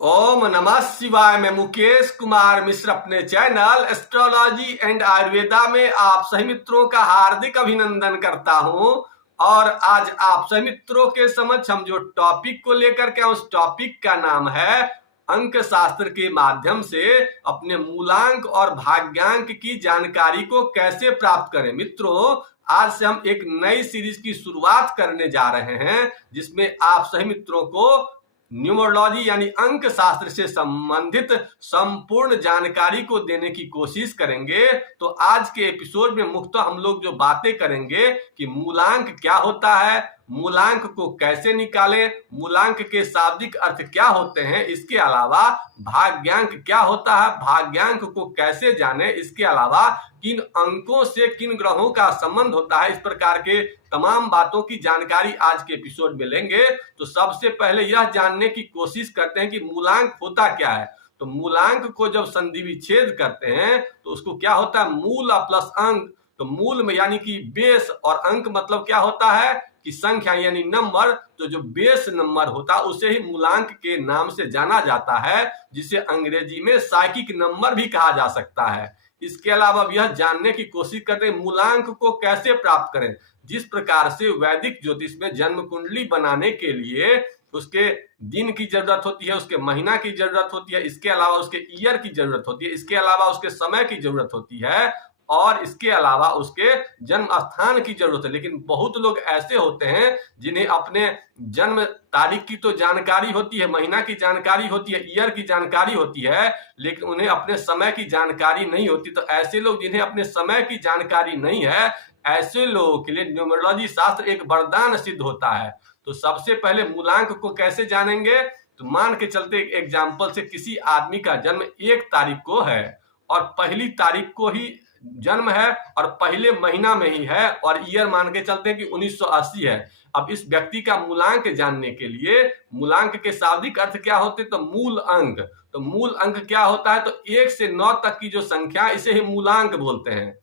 ओम नमः शिवाय। मैं मुकेश कुमार मिश्र अपने चैनल एस्ट्रोलॉजी एंड आयुर्वेदा में आप सभी मित्रों का हार्दिक अभिनंदन करता हूं। और आज आप सभी मित्रों के समक्ष हम जो टॉपिक को लेकर के उस टॉपिक का नाम है अंक शास्त्र के माध्यम से अपने मूलांक और भाग्यांक की जानकारी को कैसे प्राप्त करें। मित्रों, आज से हम एक नई सीरीज की शुरुआत करने जा रहे हैं जिसमें आप सभी मित्रों को न्यूमरोलॉजी यानी अंक शास्त्र से संबंधित संपूर्ण जानकारी को देने की कोशिश करेंगे। तो आज के एपिसोड में मुख्यतः हम लोग जो बातें करेंगे कि मूलांक क्या होता है, मूलांक को कैसे निकालें, मूलांक के शाब्दिक अर्थ क्या होते हैं, इसके अलावा भाग्यांक क्या होता है, भाग्यांक को कैसे जाने, इसके अलावा किन अंकों से किन ग्रहों का संबंध होता है, इस प्रकार के तमाम बातों की जानकारी आज के एपिसोड में लेंगे। तो सबसे पहले यह जानने की कोशिश करते हैं कि मूलांक होता क्या है। तो मूलांक को जब संधि विच्छेद करते हैं तो उसको क्या होता है, मूल प्लस अंक। तो मूल में यानी कि बेस, और अंक मतलब क्या होता है कि संख्या यानी नंबर। तो जो बेस नंबर होता है उसे ही मूलांक के नाम से जाना जाता है, जिसे अंग्रेजी में साइकिक नंबर भी कहा जा सकता है। इसके अलावा यह जानने की कोशिश करते हैं मूलांक को कैसे प्राप्त करें। जिस प्रकार से वैदिक ज्योतिष में जन्म कुंडली बनाने के लिए उसके दिन की जरूरत होती है, उसके महीना की जरूरत होती है, इसके अलावा उसके ईयर की जरूरत होती है, इसके अलावा उसके समय की जरूरत होती है, और इसके अलावा उसके जन्म स्थान की जरूरत है। लेकिन बहुत लोग ऐसे होते हैं जिन्हें अपने जन्म तारीख की तो जानकारी होती है, महीना की जानकारी होती है, ईयर की जानकारी होती है, लेकिन उन्हें अपने समय की जानकारी नहीं होती। तो ऐसे लोग जिन्हें अपने समय की जानकारी नहीं है, ऐसे लोगों के लिए न्यूमरोलॉजी शास्त्र एक वरदान सिद्ध होता है। तो सबसे पहले मूलांक को कैसे जानेंगे, तो मान के चलते एग्जाम्पल से किसी आदमी का जन्म 1 तारीख को है और पहली तारीख को ही जन्म है और पहले महीना में ही है और ईयर मान के चलते हैं कि 1980 है। अब इस व्यक्ति का मूलांक जानने के लिए मूलांक के शाब्दिक अर्थ क्या होते हैं, तो मूल अंक। तो मूल अंक क्या होता है, तो 1 से 9 तक की जो संख्या, इसे ही मूलांक बोलते हैं।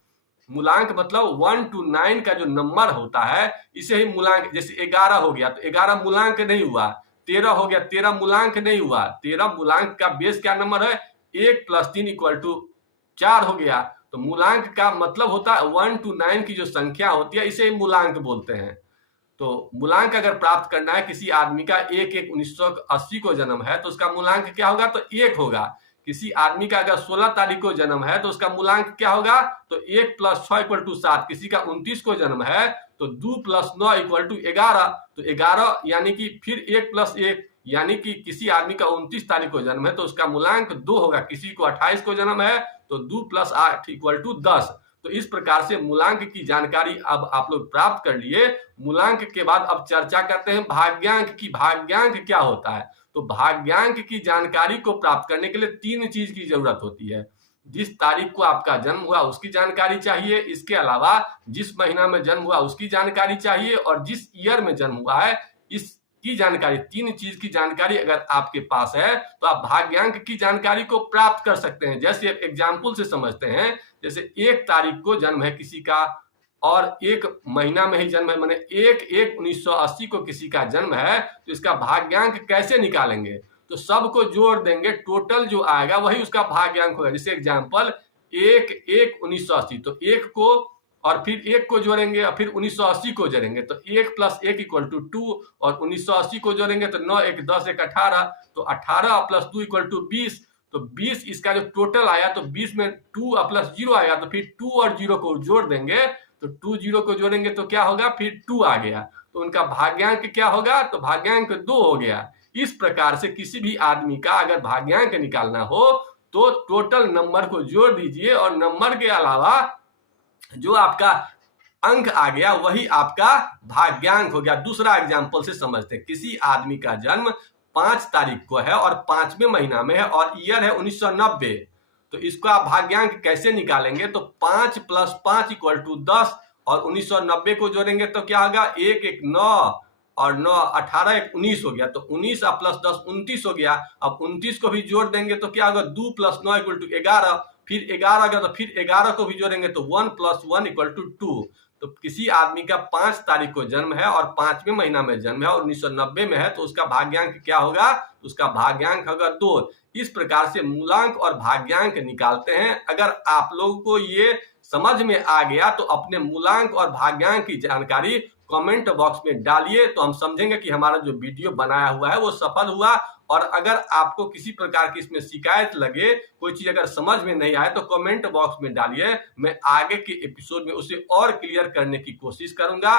मूलांक मतलब 1 to 9 का जो नंबर होता है इसे ही मूलांक। जैसे 11 हो गया तो 11 मूलांक नहीं हुआ, 13 हो गया 13 मूलांक नहीं हुआ। 13 मूलांक का बेस क्या नंबर है, 1 + 3 = 4 हो गया। तो मूलांक का मतलब होता है 1 to 9 की जो संख्या होती है इसे मूलांक बोलते हैं। तो मूलांक अगर प्राप्त करना है, किसी आदमी का 1/1/1980 को जन्म है तो उसका मूलांक क्या होगा, तो 1 होगा। किसी आदमी का अगर 16 तारीख को जन्म है तो उसका मूलांक क्या होगा, तो 1 + 6 = 7। किसी का 29 को जन्म है तो 2 + 9 = 11। तो 11 यानी कि फिर 1 + 1 यानी कि किसी आदमी का 29 तारीख को जन्म है तो उसका मूलांक 2 होगा। किसी को 28 को जन्म है तो 2 + 8 = 10। तो इस प्रकार से मूलांक की जानकारी अब आप लोग प्राप्त कर लिए। मूलांक के बाद अब चर्चा करते हैं भाग्यांक की। भाग्यांक क्या होता है, तो भाग्यांक की जानकारी को प्राप्त करने के लिए 3 चीज की जरूरत होती है। जिस तारीख को आपका जन्म हुआ उसकी जानकारी चाहिए, इसके अलावा जिस महीना में जन्म हुआ उसकी जानकारी चाहिए, और जिस ईयर में जन्म हुआ है इसकी जानकारी। 3 चीज की जानकारी अगर आपके पास है तो आप भाग्यांक की जानकारी को प्राप्त कर सकते हैं। जैसे एग्जाम्पल से समझते हैं, जैसे 1 तारीख को जन्म है किसी का और 1 महीना में ही जन्म है, माने 1/1/1980 को किसी का जन्म है, तो इसका भाग्यांक कैसे निकालेंगे, तो सबको जोड़ देंगे, टोटल जो आएगा वही उसका भाग्यांक होगा। जैसे एग्जाम्पल 1/1/1980, तो 1 को और फिर 1 को जोड़ेंगे और फिर 1980 को जोड़ेंगे तो 1 + 1 = 2, और 1980 को जोड़ेंगे तो 9 1 10 1 18, तो 18 + 2 = 20। तो 20 इसका जो टोटल आया तो 20 में 2 + 0 आया, तो फिर 2 और 0 को जोड़ देंगे, तो 2 0 को जोड़ेंगे तो क्या होगा, फिर 2 आ गया। तो उनका भाग्यांक क्या होगा, तो भाग्यांक 2 हो गया। इस प्रकार से किसी भी आदमी का अगर भाग्यांक निकालना हो तो टोटल नंबर को जोड़ दीजिए और नंबर के अलावा जो आपका अंक आ गया वही आपका भाग्यांक हो गया। दूसरा एग्जाम्पल से समझते हैं, किसी आदमी का जन्म 5 तारीख को है और 5वें महीना में है और ईयर है 1990, तो इसको आप भाग्यांक कैसे निकालेंगे, तो 5 + 5 = 10, और 1990 को जोड़ेंगे तो क्या होगा, 1 1 9 और 9 18 1 19 हो गया। तो 19 + 10 29 हो गया। अब 29 को भी जोड़ देंगे तो क्या होगा, 2 + 9 = 11, फिर 11 गया तो फिर 11 को भी जोड़ेंगे तो 1 + 1 = 2। तो किसी आदमी का 5 तारीख को जन्म है और 5वें महीना में जन्म है और 1990 में है, तो उसका भाग्यांक क्या होगा? उसका भाग्यांक होगा 2। इस प्रकार से मूलांक और भाग्यांक निकालते हैं। अगर आप लोगों को ये समझ में आ गया तो अपने मूलांक और भाग्यांक की जानकारी कमेंट बॉक्स में डालिए, तो हम समझेंगे कि हमारा जो वीडियो बनाया हुआ है वो सफल हुआ। और अगर आपको किसी प्रकार की इसमें शिकायत लगे, कोई चीज अगर समझ में नहीं आए, तो कमेंट बॉक्स में डालिए, मैं आगे के एपिसोड में उसे और क्लियर करने की कोशिश करूंगा।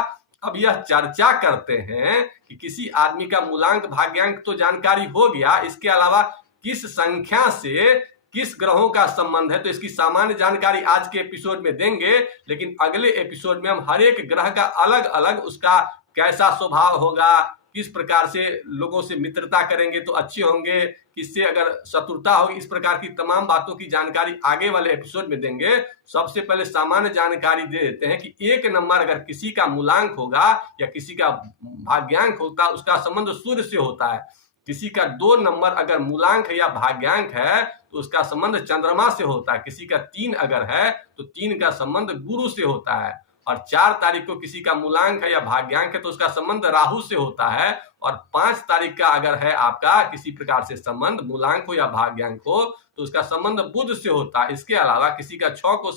अब यह चर्चा करते हैं कि किसी आदमी का मूलांक भाग्यांक तो जानकारी हो गया, इसके अलावा किस संख्या से किस ग्रहों का संबंध है, तो इसकी सामान्य जानकारी आज के एपिसोड में देंगे। लेकिन अगले एपिसोड में हम हर एक ग्रह का अलग अलग उसका कैसा स्वभाव होगा, किस प्रकार से लोगों से मित्रता करेंगे तो अच्छे होंगे, किससे अगर शत्रुता होगी, इस प्रकार की तमाम बातों की जानकारी आगे वाले एपिसोड में देंगे। सबसे पहले सामान्य जानकारी दे देते हैं कि 1 नंबर अगर किसी का मूलांक होगा या किसी का भाग्यांक होता, उसका संबंध सूर्य से होता है। किसी का 2 नंबर अगर मूलांक है या भाग्यांक है तो उसका संबंध चंद्रमा से होता है। किसी का 3 अगर है तो 3 का संबंध गुरु से होता है। और 4 तारीख को किसी का मूलांक है या भाग्यांक है तो उसका संबंध राहु से होता है। और 5 तारीख का अगर है आपका किसी प्रकार से संबंध, मूलांक हो या भाग्यांक हो, तो उसका संबंध बुध से होता है। इसके अलावा किसी का 6 को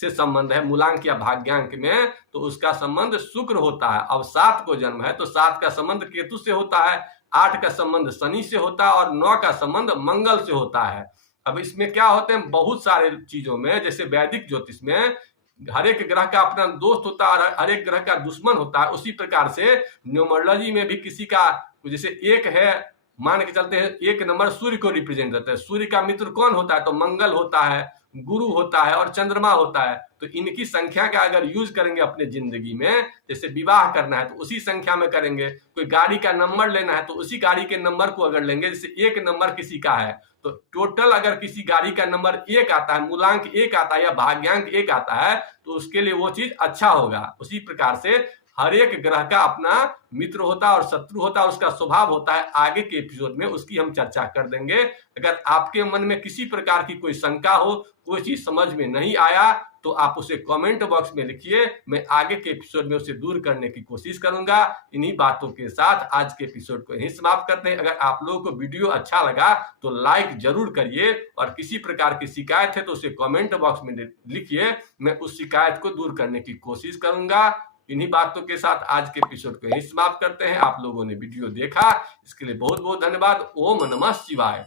से संबंध है मूलांक या भाग्यांक में, तो उसका संबंध शुक्र होता है। अब 7 को जन्म है तो 7 का संबंध केतु से होता है, 8 का संबंध शनि से होता है और 9 का संबंध मंगल से होता है। अब इसमें क्या होते हैं, बहुत सारे चीजों में, जैसे वैदिक ज्योतिष में हर एक ग्रह का अपना दोस्त होता है और हर एक ग्रह का दुश्मन होता है, उसी प्रकार से न्यूमरोलॉजी में भी किसी का, जैसे 1 है, मान के चलते हैं 1 नंबर सूर्य को रिप्रेजेंट करता है। सूर्य का मित्र कौन होता है? तो मंगल होता है, गुरु होता है और चंद्रमा होता है। तो इनकी संख्या का अगर यूज करेंगे अपने जिंदगी में, जैसे विवाह करना है तो उसी संख्या में करेंगे, कोई गाड़ी का नंबर लेना है तो उसी गाड़ी के नंबर को अगर लेंगे, जैसे 1 नंबर किसी का है तो टोटल अगर किसी गाड़ी का नंबर 1 आता है, मूलांक 1 आता है या भाग्यांक 1 आता है, तो उसके लिए वो चीज अच्छा होगा। उसी प्रकार से हर एक ग्रह का अपना मित्र होता है और शत्रु होता है, उसका स्वभाव होता है। आगे के एपिसोड में उसकी हम चर्चा कर देंगे। अगर आपके मन में किसी प्रकार की कोई शंका हो, कोई चीज समझ में नहीं आया, तो आप उसे कमेंट बॉक्स में लिखिए, मैं आगे के एपिसोड में उसे दूर करने की कोशिश करूंगा। इन्हीं बातों के साथ आज के एपिसोड को यहीं समाप्त करते हैं। अगर आप लोगों को वीडियो अच्छा लगा तो लाइक जरूर करिए, और किसी प्रकार की शिकायत है तो उसे कमेंट बॉक्स में लिखिए, मैं उस शिकायत को दूर करने की कोशिश करूंगा। इन्हीं बातों के साथ आज के एपिसोड को यहीं समाप्त करते हैं। आप लोगों ने वीडियो देखा, इसके लिए बहुत बहुत धन्यवाद। ओम नमः शिवाय।